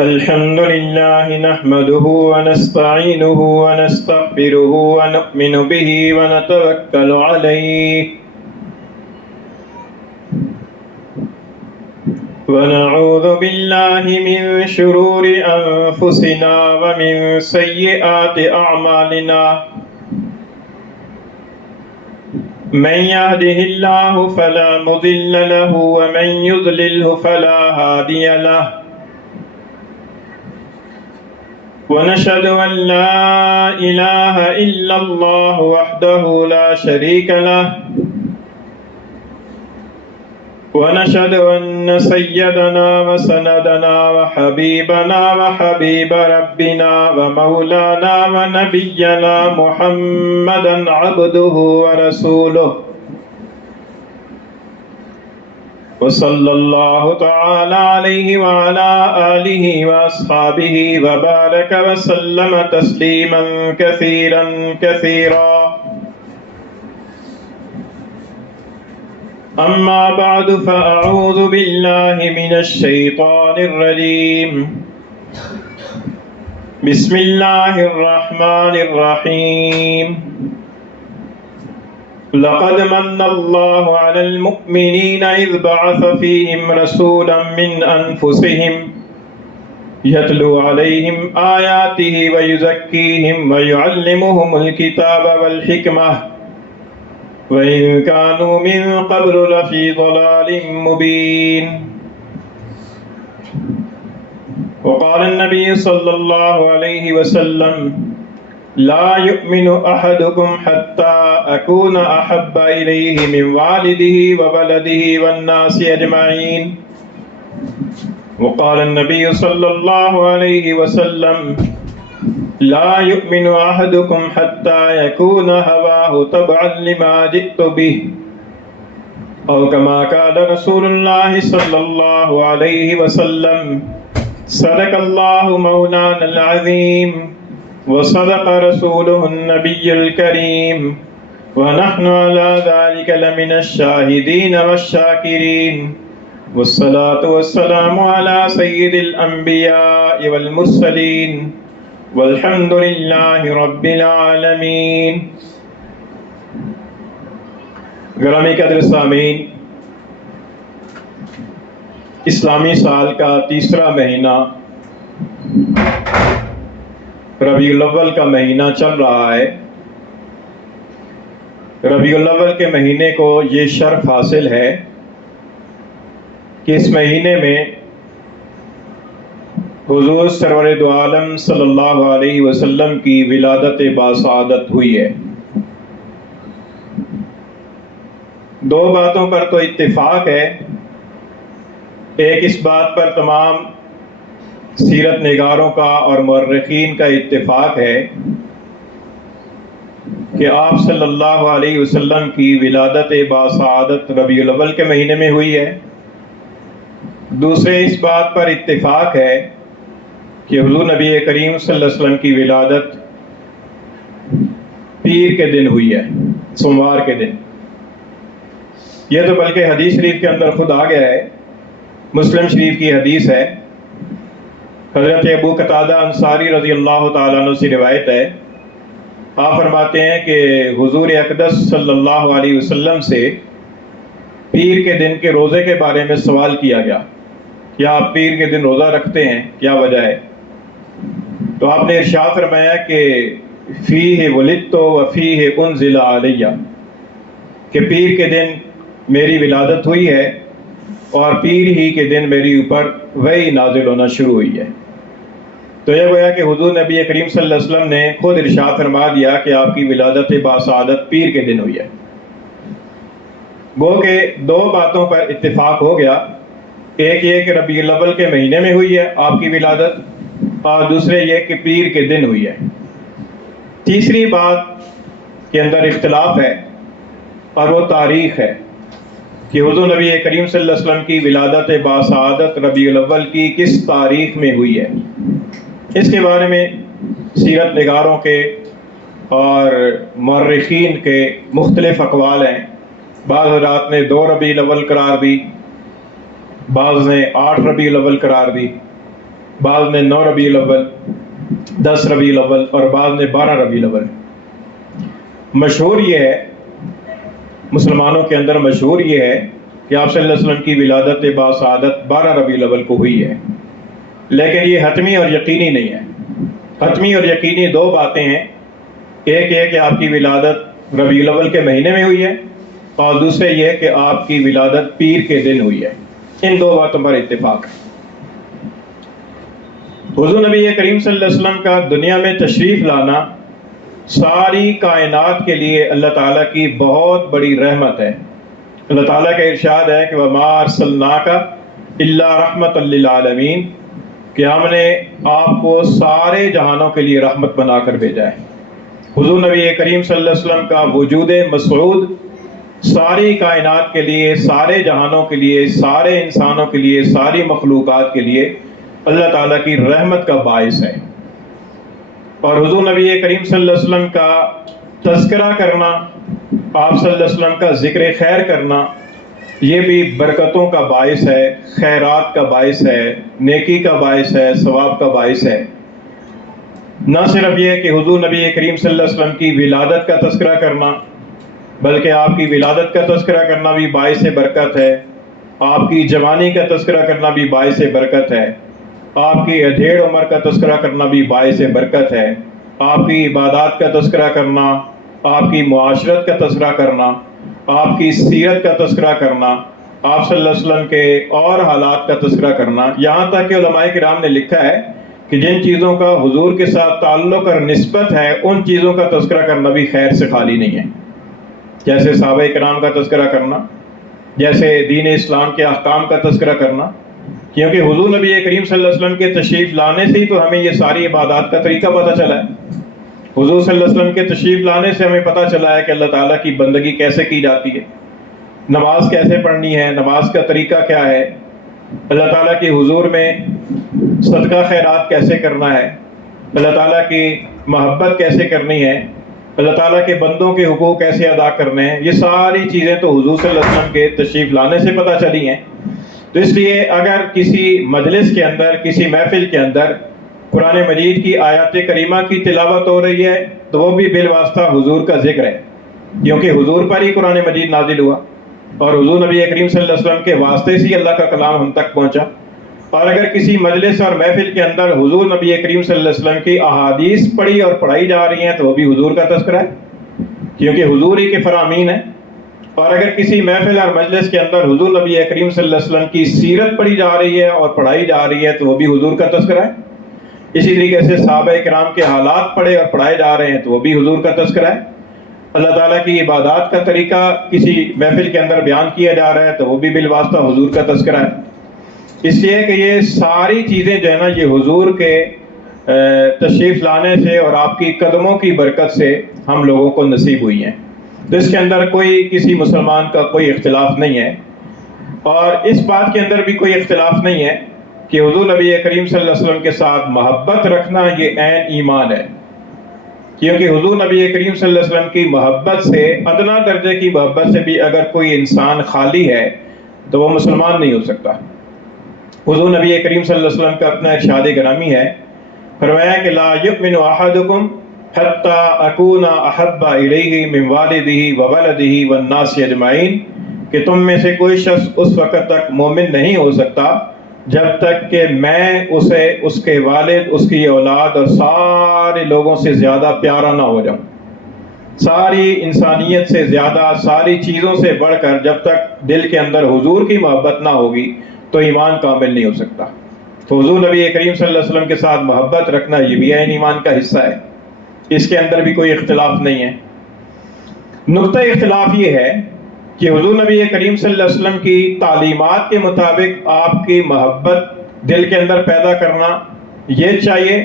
الحمد لله نحمده ونستعينه ونستغفره ونؤمن به ونتوكل عليه ونعوذ بالله من شرور أنفسنا ومن سيئات أعمالنا من يهده الله فلا مضل له ومن يضلله فلا هادي له ونشهد أن لا إله إلا الله وحده لا شريك له ونشهد أن سيدنا وسندنا وحبيبنا وحبيب ربنا ومولانا ونبينا محمدا عبده ورسوله وصلى الله تعالى عليه وعلى آله وأصحابه وبارك وسلم تسليما كثيرا كثيرا أما بعد فأعوذ بالله من الشيطان الرجيم بسم الله الرحمن الرحيم لقد من الله على المؤمنين إذ بعث فيهم رسولا من أنفسهم يتلو عليهم آياته ويزكيهم ويعلمهم الكتاب والحكمة وإن كانوا من قبل لفي ضلال مبين وقال النبي صلى الله عليه وسلم لا يؤمن أحدكم حتى أكون أحب إليه من والده وولده والناس أجمعين وقال النبي صلى الله عليه وسلم لا يؤمن أحدكم حتى يكون هواه تبعا لما جئت به أو كما قال رسول الله صلى الله عليه وسلم صدق الله مولانا العظيم وصدق رسوله النبي الكريم ونحن على ذلك لمن الشاهدين والشاكرين والصلاة والسلام على سيد الأنبياء والمرسلين والحمد لله رب العالمین۔ گرامی قدر سامعین، اسلامی سال کا تیسرا مہینہ ربیع الاول کا مہینہ چل رہا ہے۔ ربیع الاول کے مہینے کو یہ شرف حاصل ہے کہ اس مہینے میں حضور سرور دو عالم صلی اللہ علیہ وسلم کی ولادت باسعادت ہوئی ہے۔ دو باتوں پر تو اتفاق ہے۔ ایک اس بات پر تمام سیرت نگاروں کا اور مورخین کا اتفاق ہے کہ آپ صلی اللہ علیہ وسلم کی ولادت باسعادت ربیع الاول کے مہینے میں ہوئی ہے۔ دوسرے اس بات پر اتفاق ہے کہ حضور نبی کریم صلی اللہ علیہ وسلم کی ولادت پیر کے دن ہوئی ہے، سوموار کے دن۔ یہ تو بلکہ حدیث شریف کے اندر خود آ گیا ہے۔ مسلم شریف کی حدیث ہے، حضرت ابو قتادہ انصاری رضی اللہ تعالیٰ عنہ سے روایت ہے۔ آپ فرماتے ہیں کہ حضور اقدس صلی اللہ علیہ وسلم سے پیر کے دن کے روزے کے بارے میں سوال کیا گیا، کیا آپ پیر کے دن روزہ رکھتے ہیں، کیا وجہ ہے؟ تو آپ نے ارشاد فرمایا کہ فیہ ولدت و فیہ انزل علیہ، کہ پیر کے دن میری ولادت ہوئی ہے اور پیر ہی کے دن میری اوپر وحی نازل ہونا شروع ہوئی ہے۔ تو یہ گویا کہ حضور نبی کریم صلی اللہ علیہ وسلم نے خود ارشاد فرما دیا کہ آپ کی ولادت باسعادت پیر کے دن ہوئی ہے۔ گو کہ دو باتوں پر اتفاق ہو گیا، ایک یہ کہ ربیع الاول کے مہینے میں ہوئی ہے آپ کی ولادت، اور دوسرے یہ کہ پیر کے دن ہوئی ہے۔ تیسری بات کے اندر اختلاف ہے اور وہ تاریخ ہے کہ حضور نبی کریم صلی اللہ علیہ وسلم کی ولادت باسعادت ربیع الاول کی کس تاریخ میں ہوئی ہے۔ اس کے بارے میں سیرت نگاروں کے اور مورخین کے مختلف اقوال ہیں۔ بعض حضرات نے 2 ربیع الاول قرار دی، بعض نے 8 ربیع الاول قرار دی۔ بعض نے 9 ربیع الاول، 10 ربیع الاول اور بعض نے 12 ربیع الاول۔ مشہور یہ ہے، مسلمانوں کے اندر مشہور یہ ہے کہ آپ صلی اللہ علیہ وسلم کی ولادت باسعادت 12 ربیع الاول کو ہوئی ہے، لیکن یہ حتمی اور یقینی نہیں ہے۔ حتمی اور یقینی دو باتیں ہیں، ایک یہ کہ آپ کی ولادت ربیع الاول کے مہینے میں ہوئی ہے، اور دوسرے یہ کہ آپ کی ولادت پیر کے دن ہوئی ہے۔ ان دو باتوں پر اتفاق ہے۔ حضور نبی کریم صلی اللہ علیہ وسلم کا دنیا میں تشریف لانا ساری کائنات کے لیے اللہ تعالیٰ کی بہت بڑی رحمت ہے۔ اللہ تعالیٰ کا ارشاد ہے کہ وَمَا أَرْسَلْنَاكَ إِلَّا رَحْمَةً لِّلْعَالَمِينَ، کہ ہم نے آپ کو سارے جہانوں کے لیے رحمت بنا کر بھیجا ہے۔ حضور نبی کریم صلی اللہ علیہ وسلم کا وجود مسعود ساری کائنات کے لیے، سارے جہانوں کے لیے، سارے انسانوں کے لیے، ساری مخلوقات کے لیے اللہ تعالیٰ کی رحمت کا باعث ہے۔ اور حضور نبی کریم صلی اللہ علیہ وسلم کا تذکرہ کرنا، آپ صلی اللہ علیہ وسلم کا ذکر خیر کرنا، یہ بھی برکتوں کا باعث ہے، خیرات کا باعث ہے، نیکی کا باعث ہے، ثواب کا باعث ہے۔ نہ صرف یہ کہ حضور نبی کریم صلی اللہ علیہ وسلم کی ولادت کا تذکرہ کرنا، بلکہ آپ کی ولادت کا تذکرہ کرنا بھی باعث برکت ہے، آپ کی جوانی کا تذکرہ کرنا بھی باعث برکت ہے، آپ کی ادھیڑ عمر کا تذکرہ کرنا بھی باعث برکت ہے، آپ کی عبادات کا تذکرہ کرنا، آپ کی معاشرت کا تذکرہ کرنا، آپ کی سیرت کا تذکرہ کرنا، آپ صلی اللہ علیہ وسلم کے اور حالات کا تذکرہ کرنا، یہاں تک کہ علماء کرام نے لکھا ہے کہ جن چیزوں کا حضور کے ساتھ تعلق اور نسبت ہے ان چیزوں کا تذکرہ کرنا بھی خیر سے خالی نہیں ہے، جیسے صحابہ کرام کا تذکرہ کرنا، جیسے دین اسلام کے احکام کا تذکرہ کرنا، کیونکہ حضور نبی کریم صلی اللہ علیہ وسلم کے تشریف لانے سے ہی تو ہمیں یہ ساری عبادات کا طریقہ پتہ چلا ہے۔ حضور صلی اللہ علیہ وسلم کے تشریف لانے سے ہمیں پتہ چلا ہے کہ اللہ تعالیٰ کی بندگی کیسے کی جاتی ہے، نماز کیسے پڑھنی ہے، نماز کا طریقہ کیا ہے، اللہ تعالیٰ کی حضور میں صدقہ خیرات کیسے کرنا ہے، اللہ تعالیٰ کی محبت کیسے کرنی ہے، اللہ تعالیٰ کے بندوں کے حقوق کیسے ادا کرنے ہیں، یہ ساری چیزیں تو حضور صلی اللہ علیہ وسلم کے تشریف لانے سے پتہ چلی ہیں۔ تو اس لیے اگر کسی مجلس کے اندر، کسی محفل کے اندر قرآن مجید کی آیات کریمہ کی تلاوت ہو رہی ہے تو وہ بھی بالواسطہ حضور کا ذکر ہے، کیونکہ حضور پر ہی قرآن مجید نازل ہوا اور حضور نبی کریم صلی اللہ علیہ وسلم کے واسطے سے اللہ کا کلام ہم تک پہنچا۔ اور اگر کسی مجلس اور محفل کے اندر حضور نبی کریم صلی اللہ علیہ وسلم کی احادیث پڑھی اور پڑھائی جا رہی ہیں تو وہ بھی حضور کا تذکرہ ہے، کیونکہ حضور ہی کے فرامین ہیں۔ اور اگر کسی محفل اور مجلس کے اندر حضور نبی کریم صلی اللہ علیہ وسلم کی سیرت پڑھی جا رہی ہے اور پڑھائی جا رہی ہے تو وہ بھی حضور کا تذکرہ ہے۔ اسی طریقے سے صحابہ کرام کے حالات پڑھے اور پڑھائے جا رہے ہیں تو وہ بھی حضور کا تذکرہ ہے۔ اللہ تعالیٰ کی عبادات کا طریقہ کسی محفل کے اندر بیان کیا جا رہا ہے تو وہ بھی بالواسطہ حضور کا تذکرہ ہے۔ اس لیے کہ یہ ساری چیزیں جو ہے نا یہ حضور کے تشریف لانے سے اور آپ کی قدموں کی برکت سے ہم لوگوں کو نصیب ہوئی ہیں۔ تو اس کے اندر کوئی کسی مسلمان کا کوئی اختلاف نہیں ہے، اور اس بات کے اندر بھی کوئی اختلاف نہیں ہے کہ حضور نبی کریم صلی اللہ علیہ وسلم کے ساتھ محبت رکھنا یہ عین ایمان ہے، کیونکہ حضور نبی کریم صلی اللہ علیہ وسلم کی محبت سے، ادنا درجے کی محبت سے بھی اگر کوئی انسان خالی ہے تو وہ مسلمان نہیں ہو سکتا۔ حضور نبی کریم صلی اللہ علیہ وسلم کا اپنا ارشاد گرامی ہے، فرمایا کہ لا یؤمن احدکم حتی اکون احب الیہ من والدہ وولدہ والناس اجمعین، کہ تم میں سے کوئی شخص اس وقت تک مومن نہیں ہو سکتا جب تک کہ میں اسے، اس کے والد، اس کی اولاد اور سارے لوگوں سے زیادہ پیارا نہ ہو جاؤں۔ ساری انسانیت سے زیادہ، ساری چیزوں سے بڑھ کر جب تک دل کے اندر حضور کی محبت نہ ہوگی تو ایمان کامل نہیں ہو سکتا۔ تو حضور نبی کریم صلی اللہ علیہ وسلم کے ساتھ محبت رکھنا یہ بھی عین ایمان کا حصہ ہے، اس کے اندر بھی کوئی اختلاف نہیں ہے۔ نقطہ اختلاف یہ ہے کہ حضور نبی کریم صلی اللہ علیہ وسلم کی تعلیمات کے مطابق آپ کی محبت دل کے اندر پیدا کرنا یہ چاہیے،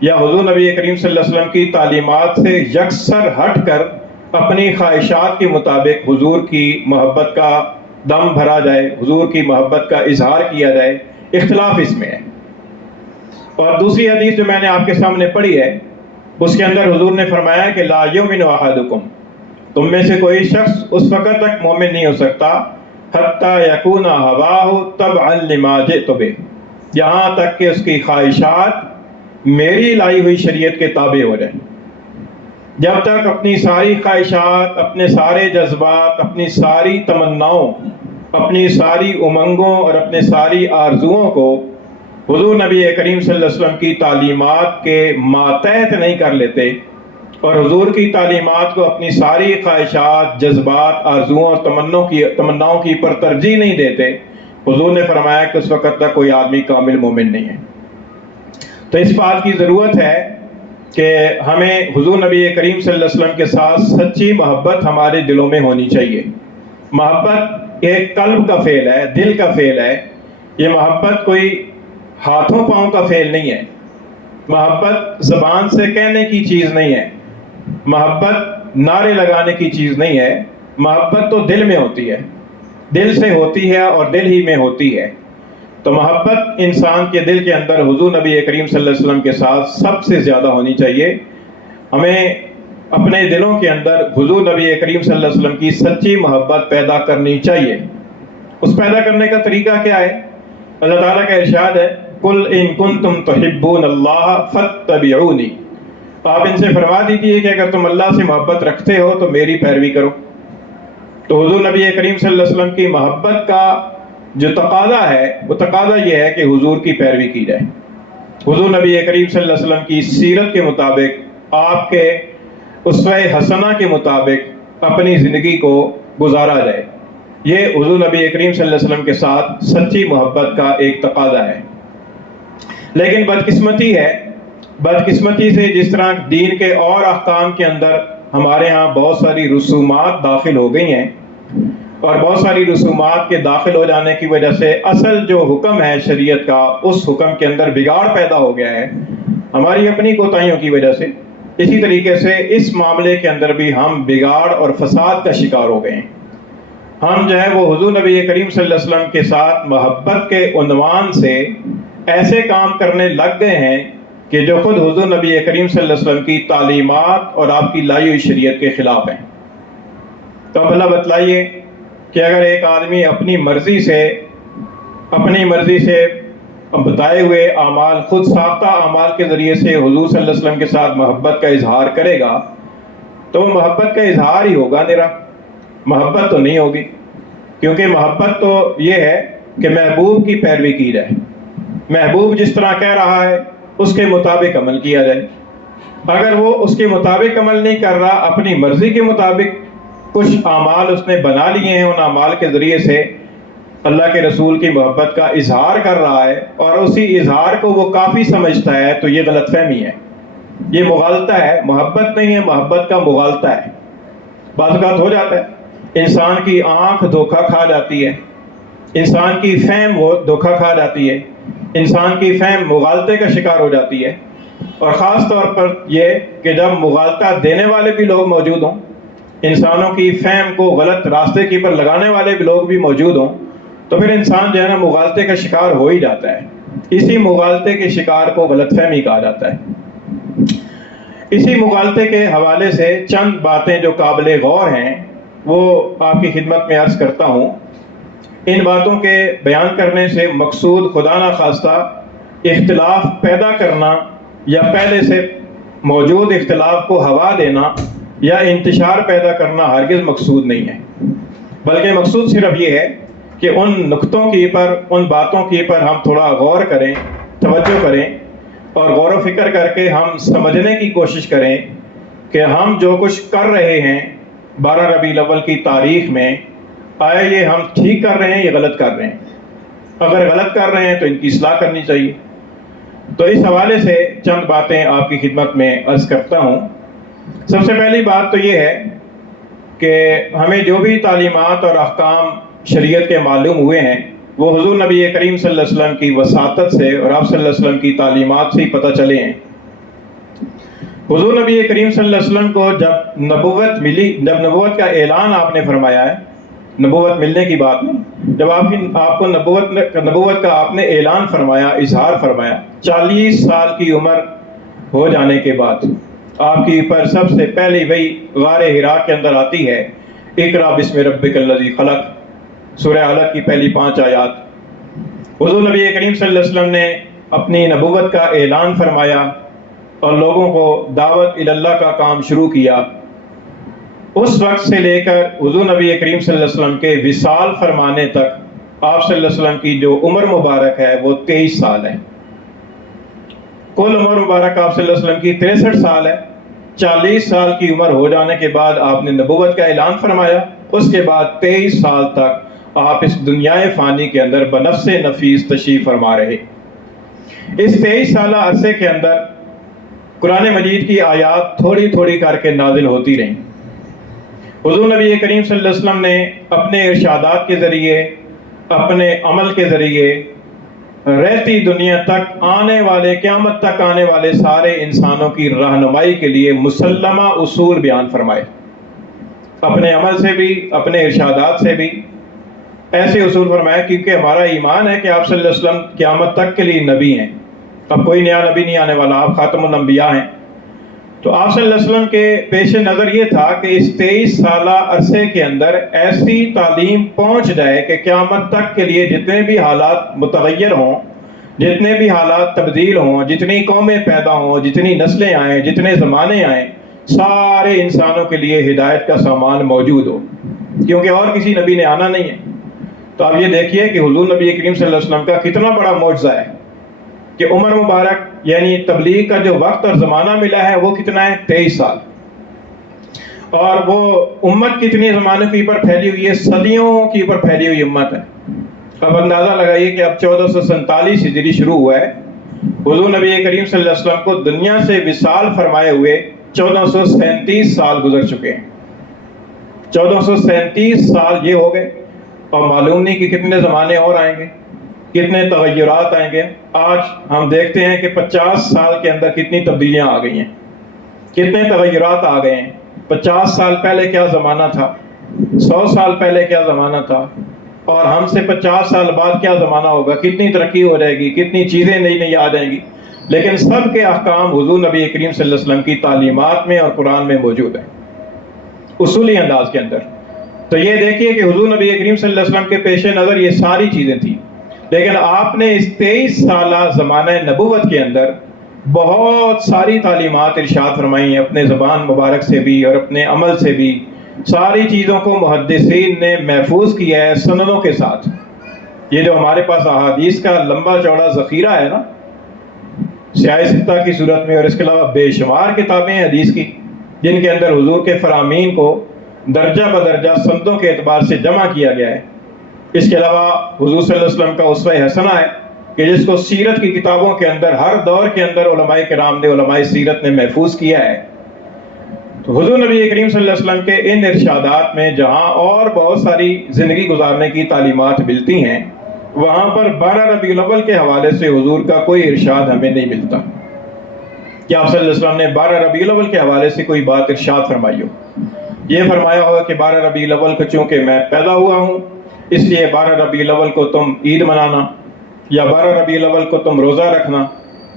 یا حضور نبی کریم صلی اللہ علیہ وسلم کی تعلیمات سے یکسر ہٹ کر اپنی خواہشات کے مطابق حضور کی محبت کا دم بھرا جائے، حضور کی محبت کا اظہار کیا جائے، اختلاف اس میں ہے۔ اور دوسری حدیث جو میں نے آپ کے سامنے پڑھی ہے اس کے اندر حضور نے فرمایا کہ لا یؤمن احدکم، تم میں سے کوئی شخص اس وقت تک مومن نہیں ہو سکتا حتی یکون ہواہ تبعا لما جئت بہ، یہاں تک کہ اس کی خواہشات میری لائی ہوئی شریعت کے تابع ہو جائیں۔ جب تک اپنی ساری خواہشات، اپنے سارے جذبات، اپنی ساری تمناؤں، اپنی ساری امنگوں اور اپنے ساری آرزوؤں کو حضور نبی کریم صلی اللہ علیہ وسلم کی تعلیمات کے ماتحت نہیں کر لیتے اور حضور کی تعلیمات کو اپنی ساری خواہشات، جذبات، آرزوؤں اور تمناؤں کی پر ترجیح نہیں دیتے، حضور نے فرمایا کہ اس وقت تک کوئی آدمی کامل مومن نہیں ہے۔ تو اس بات کی ضرورت ہے کہ ہمیں حضور نبی کریم صلی اللہ علیہ وسلم کے ساتھ سچی محبت ہمارے دلوں میں ہونی چاہیے۔ محبت ایک قلب کا فعل ہے، دل کا فعل ہے۔ یہ محبت کوئی ہاتھوں پاؤں کا فعل نہیں ہے۔ محبت زبان سے کہنے کی چیز نہیں ہے۔ محبت نعرے لگانے کی چیز نہیں ہے۔ محبت تو دل میں ہوتی ہے، دل سے ہوتی ہے اور دل ہی میں ہوتی ہے۔ تو محبت انسان کے دل کے اندر حضور نبی کریم صلی اللہ علیہ وسلم کے ساتھ سب سے زیادہ ہونی چاہیے۔ ہمیں اپنے دلوں کے اندر حضور نبی کریم صلی اللہ علیہ وسلم کی سچی محبت پیدا کرنی چاہیے۔ اس پیدا کرنے کا طریقہ کیا ہے؟ اللہ تعالیٰ کا ارشاد ہے، قُلْ إِن كُنتُمْ تُحِبُّونَ اللَّهَ فَاتَّبِعُونِي، آپ ان سے فرما دیجئے کہ اگر تم اللہ سے محبت رکھتے ہو تو میری پیروی کرو۔ تو حضور نبی کریم صلی اللہ علیہ وسلم کی محبت کا جو تقاضا ہے وہ تقاضا یہ ہے کہ حضور کی پیروی کی جائے، حضور نبی کریم صلی اللہ علیہ وسلم کی سیرت کے مطابق، آپ کے اسوہ حسنہ کے مطابق اپنی زندگی کو گزارا جائے۔ یہ حضور نبی کریم صلی اللہ علیہ وسلم کے ساتھ سچی محبت کا ایک تقاضا ہے۔ لیکن بدقسمتی ہے، بدقسمتی سے جس طرح دین کے اور احکام کے اندر ہمارے ہاں بہت ساری رسومات داخل ہو گئی ہیں، اور بہت ساری رسومات کے داخل ہو جانے کی وجہ سے اصل جو حکم ہے شریعت کا، اس حکم کے اندر بگاڑ پیدا ہو گیا ہے ہماری اپنی کوتاہیوں کی وجہ سے۔ اسی طریقے سے اس معاملے کے اندر بھی ہم بگاڑ اور فساد کا شکار ہو گئے ہیں۔ ہم جو ہے وہ حضور نبی کریم صلی اللہ علیہ وسلم کے ساتھ محبت کے عنوان سے ایسے کام کرنے لگ گئے ہیں کہ جو خود حضور نبی کریم صلی اللہ علیہ وسلم کی تعلیمات اور آپ کی لائی ہوئی شریعت کے خلاف ہیں۔ تو اب اللہ بتلائیے کہ اگر ایک آدمی اپنی مرضی سے بتائے ہوئے اعمال، خود ساختہ اعمال کے ذریعے سے حضور صلی اللہ علیہ وسلم کے ساتھ محبت کا اظہار کرے گا تو وہ محبت کا اظہار ہی ہوگا، میرا محبت تو نہیں ہوگی، کیونکہ محبت تو یہ ہے کہ محبوب کی پیروی کی جائے، محبوب جس طرح کہہ رہا ہے اس کے مطابق عمل کیا جائے۔ اگر وہ اس کے مطابق عمل نہیں کر رہا، اپنی مرضی کے مطابق کچھ اعمال اس نے بنا لیے ہیں، ان اعمال کے ذریعے سے اللہ کے رسول کی محبت کا اظہار کر رہا ہے اور اسی اظہار کو وہ کافی سمجھتا ہے، تو یہ غلط فہمی ہے، یہ مغالطہ ہے، محبت نہیں ہے، محبت کا مغالطہ ہے۔ بعض اوقات ہو جاتا ہے انسان کی آنکھ دھوکہ کھا جاتی ہے، انسان کی فہم وہ دھوکہ کھا جاتی ہے، انسان کی فہم مغالطے کا شکار ہو جاتی ہے، اور خاص طور پر یہ کہ جب مغالطہ دینے والے بھی لوگ موجود ہوں، انسانوں کی فہم کو غلط راستے کی پر لگانے والے بھی لوگ بھی موجود ہوں، تو پھر انسان جو ہے نا مغالطے کا شکار ہو ہی جاتا ہے۔ اسی مغالطے کے شکار کو غلط فہمی کہا جاتا ہے۔ اسی مغالطے کے حوالے سے چند باتیں جو قابل غور ہیں وہ آپ کی خدمت میں عرض کرتا ہوں۔ ان باتوں کے بیان کرنے سے مقصود خدا نخواستہ اختلاف پیدا کرنا یا پہلے سے موجود اختلاف کو ہوا دینا یا انتشار پیدا کرنا ہرگز مقصود نہیں ہے، بلکہ مقصود صرف یہ ہے کہ ان نقطوں کی پر، ان باتوں کی پر ہم تھوڑا غور کریں، توجہ کریں اور غور و فکر کر کے ہم سمجھنے کی کوشش کریں کہ ہم جو کچھ کر رہے ہیں 12 ربیع الاول کی تاریخ میں، آیا یہ ہم ٹھیک کر رہے ہیں یا غلط کر رہے ہیں؟ اگر غلط کر رہے ہیں تو ان کی اصلاح کرنی چاہیے۔ تو اس حوالے سے چند باتیں آپ کی خدمت میں عرض کرتا ہوں۔ سب سے پہلی بات تو یہ ہے کہ ہمیں جو بھی تعلیمات اور احکام شریعت کے معلوم ہوئے ہیں وہ حضور نبی کریم صلی اللہ علیہ وسلم کی وساطت سے اور آپ صلی اللہ علیہ وسلم کی تعلیمات سے ہی پتہ چلے ہیں۔ حضور نبی کریم صلی اللہ علیہ وسلم کو جب نبوت ملی، جب نبوت کا اعلان آپ نے فرمایا ہے، نبوت ملنے کی بات نہیں، جب آپ کو نبوت کا آپ نے اعلان فرمایا، اظہار فرمایا، 40 سال کی عمر ہو جانے کے بعد آپ کی پر سب سے پہلی وہی غار حرا کے اندر آتی ہے، اقرأ بسم ربک الذی خلق، سورہ علق کی پہلی 5 آیات۔ حضور نبی کریم صلی اللہ علیہ وسلم نے اپنی نبوت کا اعلان فرمایا اور لوگوں کو دعوت اللہ کا کام شروع کیا۔ اس وقت سے لے کر حضور نبی کریم صلی اللہ علیہ وسلم کے وصال فرمانے تک آپ صلی اللہ علیہ وسلم کی جو عمر مبارک ہے وہ 23 سال ہے۔ کل عمر مبارک آپ صلی اللہ علیہ وسلم کی 63 سال ہے۔ 40 سال کی عمر ہو جانے کے بعد آپ نے نبوت کا اعلان فرمایا، اس کے بعد 23 سال تک آپ اس دنیا فانی کے اندر بنفس نفیس تشریف فرما رہے۔ اس 23 سالہ عرصے کے اندر قرآن مجید کی آیات تھوڑی تھوڑی کر کے نازل ہوتی رہیں۔ حضور نبی کریم صلی اللہ علیہ وسلم نے اپنے ارشادات کے ذریعے، اپنے عمل کے ذریعے رہتی دنیا تک آنے والے، قیامت تک آنے والے سارے انسانوں کی رہنمائی کے لیے مسلمہ اصول بیان فرمائے۔ اپنے عمل سے بھی، اپنے ارشادات سے بھی ایسے اصول فرمائے، کیونکہ ہمارا ایمان ہے کہ آپ صلی اللہ علیہ وسلم قیامت تک کے لیے نبی ہیں۔ اب کوئی نیا نبی نہیں آنے والا، آپ خاتم الانبیاء ہیں۔ تو آپ صلی اللہ علیہ وسلم کے پیش نظر یہ تھا کہ اس 23 سالہ عرصے کے اندر ایسی تعلیم پہنچ جائے کہ قیامت تک کے لیے جتنے بھی حالات متغیر ہوں، جتنے بھی حالات تبدیل ہوں، جتنی قومیں پیدا ہوں، جتنی نسلیں آئیں، جتنے زمانے آئیں، سارے انسانوں کے لیے ہدایت کا سامان موجود ہو، کیونکہ اور کسی نبی نے آنا نہیں ہے۔ تو آپ یہ دیکھیے کہ حضور نبی کریم صلی اللہ علیہ وسلم کا کتنا بڑا معجزہ ہے کہ عمر مبارک یعنی تبلیغ کا جو وقت اور زمانہ ملا ہے وہ کتنا ہے؟ 23 سال۔ اور وہ امت کتنی زمانے کے اوپر پھیلی ہوئی ہے؟ صدیوں کے اوپر پھیلی ہوئی امت ہے۔ اب اندازہ لگائیے کہ اب 1447 ہجری شروع ہوا ہے، حضور نبی کریم صلی اللہ علیہ وسلم کو دنیا سے وصال فرمائے ہوئے 1437 سال گزر چکے ہیں۔ 1437 سال یہ ہو گئے، اور معلوم نہیں کہ کتنے زمانے اور آئیں گے، کتنے تغیرات آئیں گے۔ آج ہم دیکھتے ہیں کہ 50 سال کے اندر کتنی تبدیلیاں آ گئی ہیں، کتنے تغیرات آ گئے ہیں۔ 50 سال پہلے کیا زمانہ تھا، 100 سال پہلے کیا زمانہ تھا، اور ہم سے 50 سال بعد کیا زمانہ ہوگا، کتنی ترقی ہو جائے گی، کتنی چیزیں نئی نئی آ جائیں گی۔ لیکن سب کے احکام حضور نبی کریم صلی اللہ علیہ وسلم کی تعلیمات میں اور قرآن میں موجود ہیں، اصولی انداز کے اندر۔ تو یہ دیکھیے کہ حضور نبی کریم صلی اللہ علیہ وسلم کے پیش نظر یہ ساری چیزیں تھیں، لیکن آپ نے اس 23 سالہ زمانہ نبوت کے اندر بہت ساری تعلیمات ارشاد فرمائی ہیں، اپنے زبان مبارک سے بھی اور اپنے عمل سے بھی۔ ساری چیزوں کو محدثین نے محفوظ کیا ہے سندوں کے ساتھ۔ یہ جو ہمارے پاس احادیث کا لمبا چوڑا ذخیرہ ہے نا، سیاہ ستہ کی صورت میں، اور اس کے علاوہ بے شمار کتابیں ہیں حدیث کی جن کے اندر حضور کے فرامین کو درجہ بدرجہ سندوں کے اعتبار سے جمع کیا گیا ہے۔ اس کے علاوہ حضور صلی اللہ علیہ وسلم کا اسوہ حسنہ ہے کہ جس کو سیرت کی کتابوں کے اندر ہر دور کے اندر علماء کرام نے، علماء سیرت نے محفوظ کیا ہے۔ تو حضور نبی کریم صلی اللہ علیہ وسلم کے ان ارشادات میں جہاں اور بہت ساری زندگی گزارنے کی تعلیمات ملتی ہیں، وہاں پر 12 ربیع الاول کے حوالے سے حضور کا کوئی ارشاد ہمیں نہیں ملتا کہ آپ صلی اللہ علیہ وسلم نے 12 ربیع الاول کے حوالے سے کوئی بات ارشاد فرمائی ہو۔ یہ فرمایا ہوگا کہ 12 ربیع الاول کو چونکہ میں پیدا ہوا ہوں اس لیے 12 ربیع الاول کو تم عید منانا، یا 12 ربیع الاول کو تم روزہ رکھنا،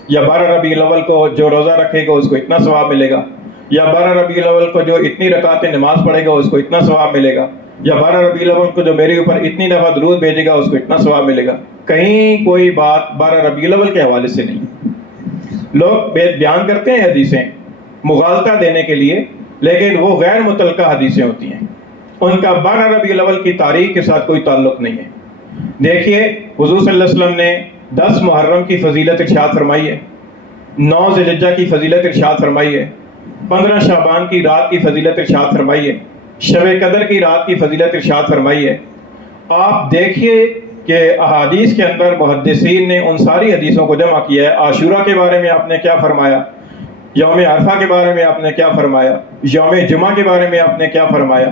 یا 12 ربیع الاول کو جو روزہ رکھے گا اس کو اتنا ثواب ملے گا، یا 12 ربیع الاول کو جو اتنی رکعتیں نماز پڑھے گا اس کو اتنا ثواب ملے گا، یا 12 ربیع الاول کو جو میرے اوپر اتنی دفعہ درود بھیجے گا اس کو اتنا ثواب ملے گا۔ کہیں کوئی بات 12 ربیع الاول کے حوالے سے نہیں۔ لوگ بیان کرتے ہیں حدیثیں مغالطہ دینے کے لیے، لیکن وہ غیر متعلقہ حدیثیں ہوتی ہیں، ان کا 12 ربیع الاول کی تاریخ کے ساتھ کوئی تعلق نہیں ہے۔ دیکھیے حضور صلی اللہ علیہ وسلم نے 10 محرم کی فضیلت ارشاد فرمائی ہے، 9 ذی الحجہ کی فضیلت ارشاد فرمائی ہے، 15 شعبان کی رات کی فضیلت ارشاد فرمائی ہے، شب قدر کی رات کی فضیلت ارشاد فرمائی ہے۔ آپ دیکھیے کہ احادیث کے اندر محدثین نے ان ساری حدیثوں کو جمع کیا ہے۔ عاشورہ کے بارے میں آپ نے کیا فرمایا، یوم عرفہ کے بارے میں آپ نے کیا فرمایا، یوم جمعہ کے بارے میں آپ نے کیا فرمایا،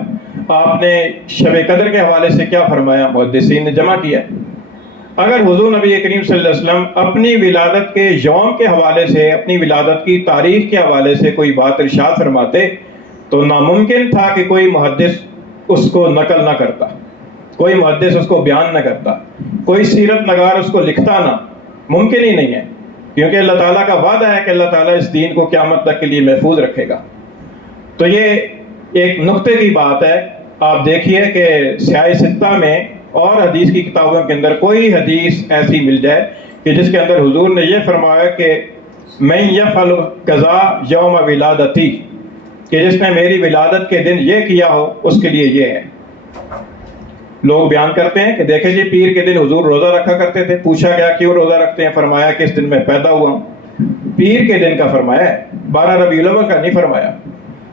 آپ نے شب قدر کے حوالے سے کیا فرمایا، محدثین نے جمع کیا ہے۔ اگر حضور نبی کریم صلی اللہ علیہ وسلم اپنی ولادت کے یوم کے حوالے سے، اپنی ولادت کی تاریخ کے حوالے سے کوئی بات ارشاد فرماتے تو ناممکن تھا کہ کوئی محدث اس کو نقل نہ کرتا، کوئی محدث اس کو بیان نہ کرتا، کوئی سیرت نگار اس کو لکھتا نہ، ممکن ہی نہیں ہے، کیونکہ اللہ تعالیٰ کا وعدہ ہے کہ اللہ تعالیٰ اس دین کو قیامت تک کے لیے محفوظ رکھے گا۔ تو یہ ایک نقطے کی بات ہے۔ آپ دیکھیے کہ سیاہ ستہ میں اور حدیث کی کتابوں کے اندر کوئی حدیث ایسی مل جائے کہ جس کے اندر حضور نے یہ فرمایا کہ میں یفعل قضا یوم ولادتی، کہ جس نے میری ولادت کے دن یہ کیا ہو اس کے لیے یہ ہے۔ لوگ بیان کرتے ہیں کہ دیکھیں جی پیر کے دن حضور روزہ رکھا کرتے تھے، پوچھا گیا کیوں روزہ رکھتے ہیں، فرمایا کہ اس دن میں پیدا ہوا ہوں۔ پیر کے دن کا فرمایا ہے، 12 ربیع الاول کا نہیں فرمایا۔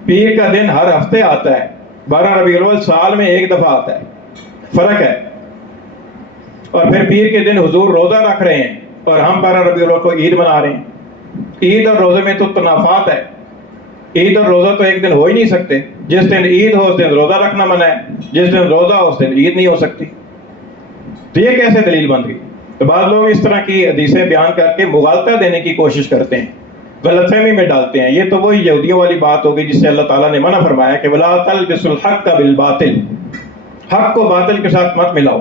پیر کا دن ہر ہفتے آتا ہے، 12 ربیع الاول سال میں ایک دفعہ آتا ہے، فرق ہے۔ اور پھر پیر کے دن حضور روزہ رکھ رہے ہیں اور ہم 12 ربیع الاول کو عید منا رہے ہیں۔ عید اور روزے میں تو تنافات ہے، عید اور روزہ تو ایک دن ہو ہی نہیں سکتے۔ جس دن عید ہو اس دن روزہ رکھنا منع ہے، جس دن روزہ ہو اس دن عید نہیں ہو سکتی۔ تو یہ کیسے دلیل بن گئی؟ تو بعض لوگ اس طرح کی حدیثیں بیان کر کے مغالطہ دینے کی کوشش کرتے ہیں، غلط فہمی میں ڈالتے ہیں۔ یہ تو وہی یہودیوں والی بات ہوگی جس سے اللہ تعالیٰ نے منع فرمایا کہ وَلَا تَلْبِسُوا الْحَقَّ بِالْبَاطِلِ، حق کو باطل کے ساتھ مت ملاؤ۔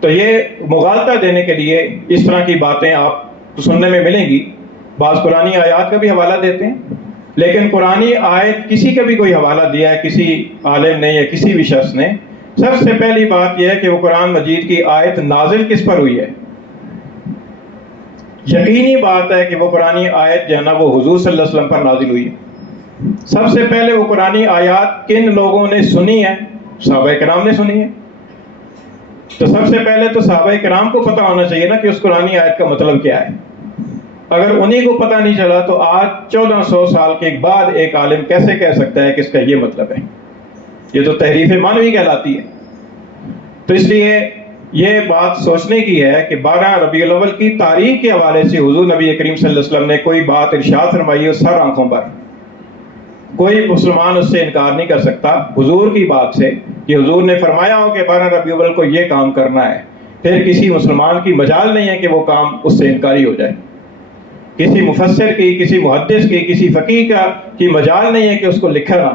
تو یہ مغالطہ دینے کے لیے اس طرح کی باتیں آپ سننے میں ملیں گی۔ بعض قرآنی آیات کا بھی حوالہ دیتے ہیں، لیکن قرآنی آیت کسی کا بھی کوئی حوالہ دیا ہے کسی عالم نے یا کسی بھی شخص نے، سب سے پہلی بات یہ ہے کہ وہ قرآن مجید کی آیت نازل کس پر ہوئی ہے۔ یقینی بات ہے کہ وہ قرآنی آیت جو ہے نا وہ حضور صلی اللہ علیہ وسلم پر نازل ہوئی ہے۔ سب سے پہلے وہ قرآنی آیات کن لوگوں نے سنی ہے؟ صحابہ کرام نے سنی ہے۔ تو سب سے پہلے تو صحابہ کرام کو پتہ ہونا چاہیے نا کہ اس قرآنی آیت کا مطلب کیا ہے۔ اگر انہیں کو پتہ نہیں چلا تو آج 1400 سال کے بعد ایک عالم کیسے کہہ سکتا ہے کہ اس کا یہ مطلب ہے؟ یہ تو تحریف معنوی کہلاتی ہے۔ تو اس لیے یہ بات سوچنے کی ہے کہ 12 ربیع الاول کی تاریخ کے حوالے سے حضور نبی کریم صلی اللہ علیہ وسلم نے کوئی بات ارشاد فرمائی ہو سر آنکھوں پر، کوئی مسلمان اس سے انکار نہیں کر سکتا حضور کی بات سے کہ حضور نے فرمایا ہو کہ 12 ربیع الاول کو یہ کام کرنا ہے، پھر کسی مسلمان کی مجال نہیں ہے کہ وہ کام اس سے انکاری ہو جائے۔ کسی مفسر کی، کسی محدث کی، کسی فقیہ کی مجال نہیں ہے کہ اس کو لکھا نہ،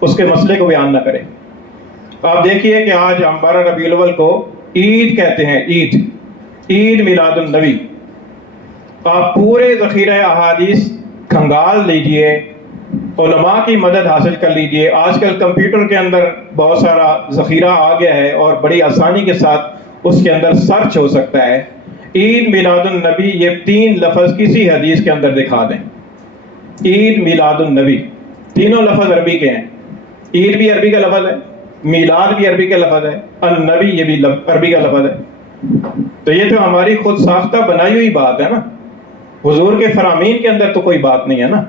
اس کے مسئلے کو بیان نہ کرے۔ آپ دیکھیے کہ آج ہم 12 ربیع الاول کو عید کہتے ہیں، عید میلاد النبی۔ آپ پورے ذخیرہ احادیث کھنگال لیجئے، علماء کی مدد حاصل کر لیجئے۔ آج کل کمپیوٹر کے اندر بہت سارا ذخیرہ آ گیا ہے اور بڑی آسانی کے ساتھ اس کے اندر سرچ ہو سکتا ہے۔ عید میلاد النبی یہ 3 لفظ کسی حدیث کے اندر دکھا دیں۔ عید میلاد النبی، تینوں لفظ عربی کے ہیں۔ عید بھی عربی کا لفظ ہے، میلاد بھی عربی کا لفظ ہے، النبی یہ بھی عربی کا لفظ ہے۔ تو یہ تو ہماری خود ساختہ بنائی ہوئی بات ہے نا، حضور کے فرامین کے اندر تو کوئی بات نہیں ہے نا،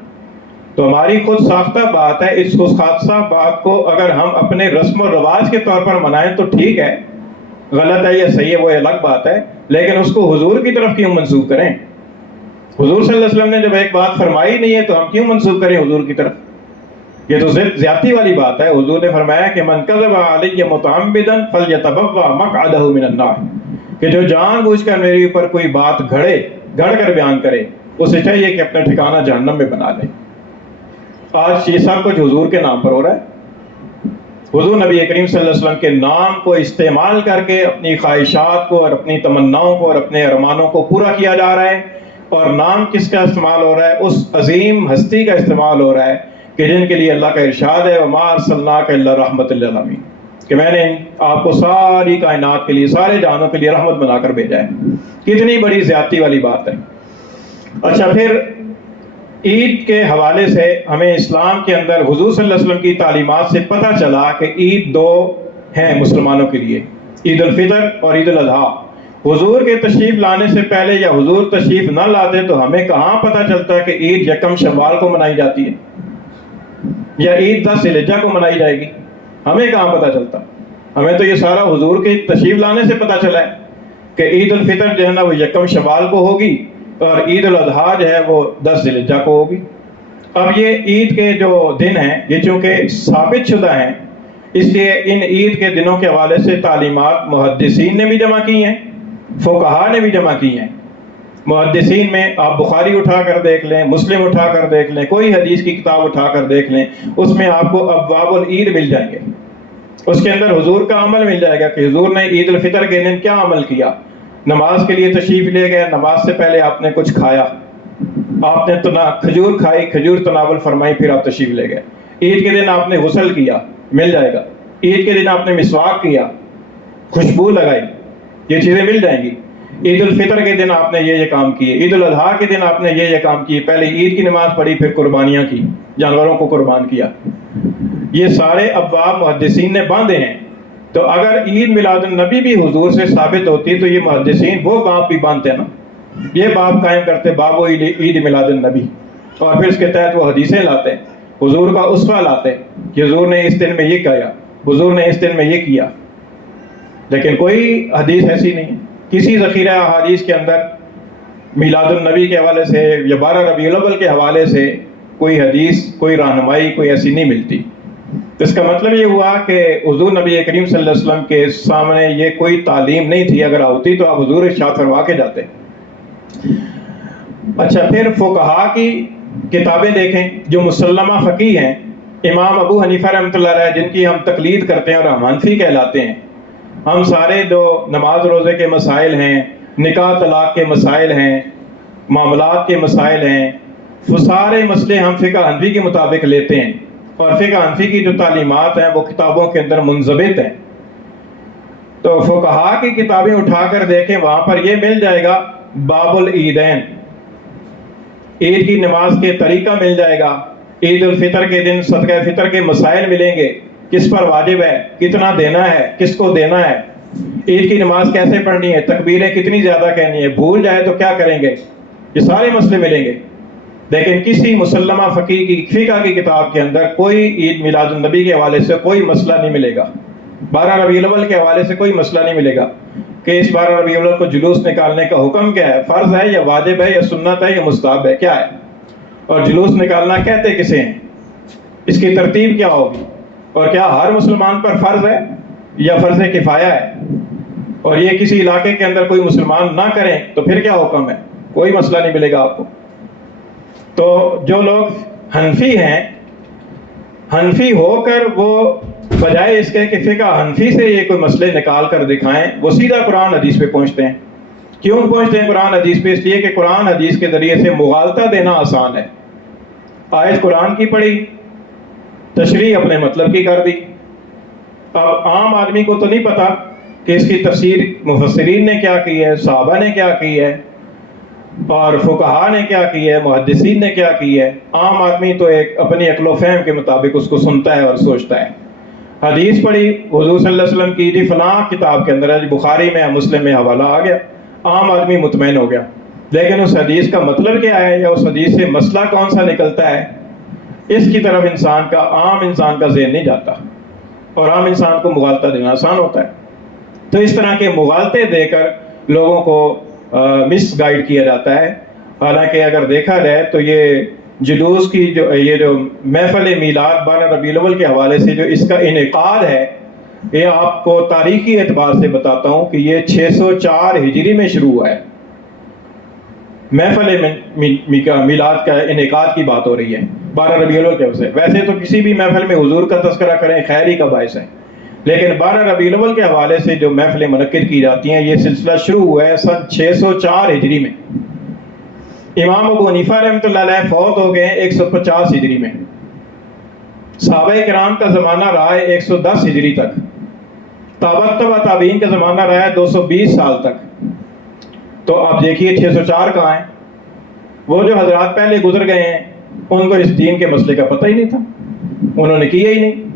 تو ہماری خود ساختہ بات ہے۔ اس خود ساختہ بات کو اگر ہم اپنے رسم و رواج کے طور پر منائیں تو ٹھیک ہے، غلط ہے یا صحیح ہے وہ الگ بات ہے، لیکن اس کو حضور کی طرف کیوں منسوب کریں؟ حضور صلی اللہ علیہ وسلم نے جب ایک بات فرمائی نہیں ہے تو ہم کیوں منسوب کریں حضور کی طرف؟ یہ تو زیادتی والی بات ہے۔ حضور نے فرمایا کہ من کذب علی متعمدا فلیتبوأ مقعدہ من النار، کہ جو جان بوجھ کر میرے اوپر کوئی بات گھڑ کر بیان کرے اسے چاہیے کہ اپنا ٹھکانہ جہنم میں بنا لے۔ آج یہ سب کچھ حضور کے نام پر ہو رہا ہے۔ حضور نبی کریم صلی اللہ علیہ وسلم کے نام کو استعمال کر کے اپنی خواہشات کو اور اپنی تمناؤں کو اور اپنے ارمانوں کو پورا کیا جا رہا ہے، اور نام کس کا استعمال ہو رہا ہے؟ اس عظیم ہستی کا استعمال ہو رہا ہے کہ جن کے لیے اللہ کا ارشاد ہے وَمَا أَرْسَلْنَاكَ إِلَّا رَحْمَةً لِّلْعَالَمِينَ، کہ میں نے آپ کو ساری کائنات کے لیے، سارے جہانوں کے لیے رحمت بنا کر بھیجا ہے۔ کتنی بڑی زیادتی والی بات ہے۔ اچھا، پھر عید کے حوالے سے ہمیں اسلام کے اندر حضور صلی اللہ علیہ وسلم کی تعلیمات سے پتہ چلا کہ عید 2 ہیں مسلمانوں کے لیے، عید الفطر اور عید الاضحیٰ۔ حضور کے تشریف لانے سے پہلے یا حضور تشریف نہ لاتے تو ہمیں کہاں پتہ چلتا کہ عید یکم شوال کو منائی جاتی ہے یا عید 10 ذی الحجہ کو منائی جائے گی؟ ہمیں کہاں پتہ چلتا؟ ہمیں تو یہ سارا حضور کے تشریف لانے سے پتہ چلا ہے کہ عید الفطر جو ہے نا وہ یکم شوال کو ہوگی اور عید الاضحیٰ جو ہے وہ 10 ذی الحجہ کو ہوگی۔ اب یہ عید کے جو دن ہیں یہ چونکہ ثابت شدہ ہیں، اس لیے ان عید کے دنوں کے حوالے سے تعلیمات محدثین نے بھی جمع کی ہیں، فقہا نے بھی جمع کی ہیں۔ محدثین میں آپ بخاری اٹھا کر دیکھ لیں، مسلم اٹھا کر دیکھ لیں، کوئی حدیث کی کتاب اٹھا کر دیکھ لیں، اس میں آپ کو ابواب العید مل جائیں گے۔ اس کے اندر حضور کا عمل مل جائے گا کہ حضور نے عید الفطر کے دن کیا عمل کیا۔ نماز کے لیے تشریف لے گئے، نماز سے پہلے آپ نے کچھ کھایا، آپ نے کھجور کھائی، کھجور تناول فرمائی، پھر آپ تشریف لے گئے۔ عید کے دن آپ نے غسل کیا، مل جائے گا۔ عید کے دن آپ نے مسواک کیا، خوشبو لگائی، یہ چیزیں مل جائیں گی۔ عید الفطر کے دن آپ نے یہ کام کیے، عید الاضحیٰ کے دن آپ نے یہ کام کیے، پہلے عید کی نماز پڑھی، پھر قربانیاں کی، جانوروں کو قربان کیا۔ یہ سارے ابواب محدثین نے باندھے ہیں۔ تو اگر عید میلاد النبی بھی حضور سے ثابت ہوتی تو یہ محدثین وہ باب بھی باندھتے نا، یہ باب قائم کرتے، باب و عید میلاد النبی، اور پھر اس کے تحت وہ حدیثیں لاتے، حضور کا اسوہ لاتے کہ حضور نے اس دن میں یہ کہا، حضور نے اس دن میں یہ کیا۔ لیکن کوئی حدیث ایسی نہیں ہے، کسی ذخیرہ احادیث کے اندر میلاد النبی کے حوالے سے یا 12 ربیع الاول کے حوالے سے کوئی حدیث، کوئی رہنمائی کوئی ایسی نہیں ملتی۔ تو اس کا مطلب یہ ہوا کہ حضور نبی کریم صلی اللہ علیہ وسلم کے سامنے یہ کوئی تعلیم نہیں تھی، اگر ہوتی تو آپ حضور ارشاد فرما کے جاتے۔ اچھا، پھر فقہا کی کتابیں دیکھیں جو مسلمہ فقیہ ہیں، امام ابو حنیفہ رحمۃ اللہ علیہ جن کی ہم تقلید کرتے ہیں اور ہم حنفی کہلاتے ہیں، ہم سارے جو نماز روزے کے مسائل ہیں، نکاح طلاق کے مسائل ہیں، معاملات کے مسائل ہیں، وہ سارے مسئلے ہم فقہ حنفی کے مطابق لیتے ہیں، اور فقہ حنفی کی جو تعلیمات ہیں وہ کتابوں کے اندر منضبط ہیں۔ تو فقہا کی کتابیں اٹھا کر دیکھیں، وہاں پر یہ مل جائے گا باب العیدین، عید کی نماز کے طریقہ مل جائے گا، عید الفطر کے دن صدقہ فطر کے مسائل ملیں گے، کس پر واجب ہے، کتنا دینا ہے، کس کو دینا ہے، عید کی نماز کیسے پڑھنی ہے، تکبیریں کتنی زیادہ کہنی ہے، بھول جائے تو کیا کریں گے، یہ سارے مسئلے ملیں گے۔ لیکن کسی مسلمہ فقیہ کی فقہ کی کتاب کے اندر کوئی عید میلاد النبی کے حوالے سے کوئی مسئلہ نہیں ملے گا، 12 ربیع الاول کے حوالے سے کوئی مسئلہ نہیں ملے گا کہ اس 12 ربیع الاول کو جلوس نکالنے کا حکم کیا ہے، فرض ہے یا واجب ہے یا سنت ہے یا مستحب ہے، کیا ہے، اور جلوس نکالنا کہتے کسے ہیں، اس کی ترتیب کیا ہوگی، اور کیا ہر مسلمان پر فرض ہے یا فرض کفایہ ہے، اور یہ کسی علاقے کے اندر کوئی مسلمان نہ کریں تو پھر کیا حکم ہے، کوئی مسئلہ نہیں ملے گا آپ کو۔ تو جو لوگ حنفی ہیں، حنفی ہو کر وہ بجائے اس کے کہ فقہ حنفی سے یہ کوئی مسئلے نکال کر دکھائیں، وہ سیدھا قرآن حدیث پہ پہنچتے ہیں۔ کیوں پہنچتے ہیں قرآن حدیث پہ؟ اس لیے کہ قرآن حدیث کے ذریعے سے مغالطہ دینا آسان ہے۔ آیت قرآن کی پڑھی، تشریح اپنے مطلب کی کر دی۔ اب عام آدمی کو تو نہیں پتا کہ اس کی تفسیر مفسرین نے کیا کی ہے، صحابہ نے کیا کی ہے، اور فقہا نے کیا کی ہے، محدثین نے کیا کی ہے۔ عام آدمی تو ایک اپنی عقل و فہم کے مطابق اس کو سنتا ہے اور سوچتا ہے۔ حدیث پڑھی حضور صلی اللہ علیہ وسلم کی، جی فلاں کتاب کے اندر ہے، بخاری میں مسلم میں حوالہ آ گیا، عام آدمی مطمئن ہو گیا۔ لیکن اس حدیث کا مطلب کیا ہے یا اس حدیث سے مسئلہ کون سا نکلتا ہے، اس کی طرف عام انسان کا ذہن نہیں جاتا، اور عام انسان کو مغالطہ دینا آسان ہوتا ہے۔ تو اس طرح کے مغالطے دے کر لوگوں کو مس گائیڈ کیا جاتا ہے۔ حالانکہ اگر دیکھا جائے تو یہ جلوس کی یہ جو محفل میلاد 12 ربیع الاول کے حوالے سے جو اس کا انعقاد ہے، یہ آپ کو تاریخی اعتبار سے بتاتا ہوں کہ یہ 604 ہجری میں شروع ہوا ہے۔ محفل میلاد کا انعقاد کی بات ہو رہی ہے 12 ربیع الاول کے وجہ۔ ویسے تو کسی بھی محفل میں حضور کا تذکرہ کریں خیر ہی کا باعث ہے، لیکن 12 ربیع الاول کے حوالے سے جو محفلیں منعقد کی جاتی ہیں، یہ سلسلہ شروع ہوا ہے سن 604 ہجری میں۔ امام ابو حنیفہ رحمۃ اللہ علیہ فوت ہو گئے 150 ہجری میں۔ صحابہ کرام کا زمانہ رہا ہے 110 ہجری تک، تابع تابعین کا زمانہ رہا ہے 220 سال تک۔ تو آپ دیکھیے 604 کہاں ہیں؟ وہ جو حضرات پہلے گزر گئے ہیں ان کو اس دین کے مسئلے کا پتہ ہی نہیں تھا، انہوں نے کیا ہی نہیں۔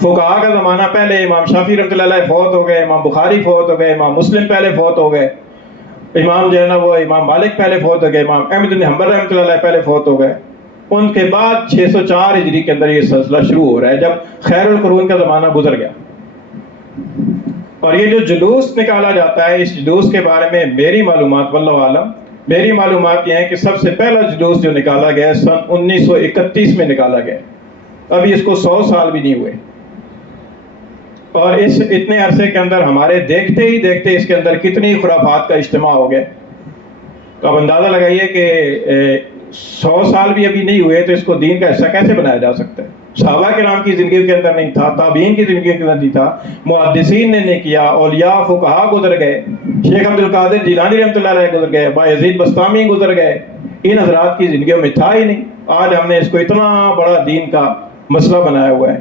فقہا کا زمانہ پہلے امام شافعی رحمۃ اللہ علیہ فوت ہو گئے، امام بخاری فوت ہو گئے، امام مسلم پہلے فوت ہو گئے، امام جو ہے نا وہ امام مالک پہلے فوت ہو گئے، امام احمد بن حنبل رحمۃ اللہ علیہ پہلے فوت ہو گئے۔ ان کے بعد 604 ہجری کے اندر یہ سلسلہ شروع ہو رہا ہے، جب خیر القرون کا زمانہ گزر گیا۔ اور یہ جو جلوس نکالا جاتا ہے، اس جلوس کے بارے میں میری معلومات واللہ عالم، میری معلومات یہ ہے کہ سب سے پہلا جلوس جو نکالا گیا سن 1931 میں نکالا گیا، ابھی اس کو 100 سال بھی نہیں ہوئے، اور اس اتنے عرصے کے اندر ہمارے دیکھتے ہی دیکھتے اس کے اندر کتنی خرافات کا اجتماع ہو گیا۔ تو اب اندازہ لگائیے کہ 100 سال بھی ابھی نہیں ہوئے تو اس کو دین کا حصہ کیسے بنایا جا سکتا ہے؟ صحابہ کرام کی زندگی کے اندر نہیں تھا، تابعین کی زندگی کے اندر نہیں تھا، محدثین نے نہیں کیا، اولیاء فقہا گزر گئے، شیخ عبد القادر جیلانی رحمۃ اللہ علیہ گزر گئے، بایزید بستامی گزر گئے، ان حضرات کی زندگیوں میں تھا ہی نہیں۔ آج ہم نے اس کو اتنا بڑا دین کا مسئلہ بنایا ہوا ہے۔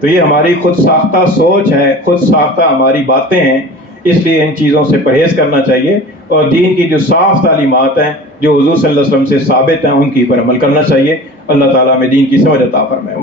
تو یہ ہماری خود ساختہ سوچ ہے، خود ساختہ ہماری باتیں ہیں، اس لیے ان چیزوں سے پرہیز کرنا چاہیے، اور دین کی جو صاف تعلیمات ہیں جو حضور صلی اللہ علیہ وسلم سے ثابت ہیں ان کی پر عمل کرنا چاہیے۔ اللہ تعالیٰ میں دین کی سمجھ عطا فرمائے۔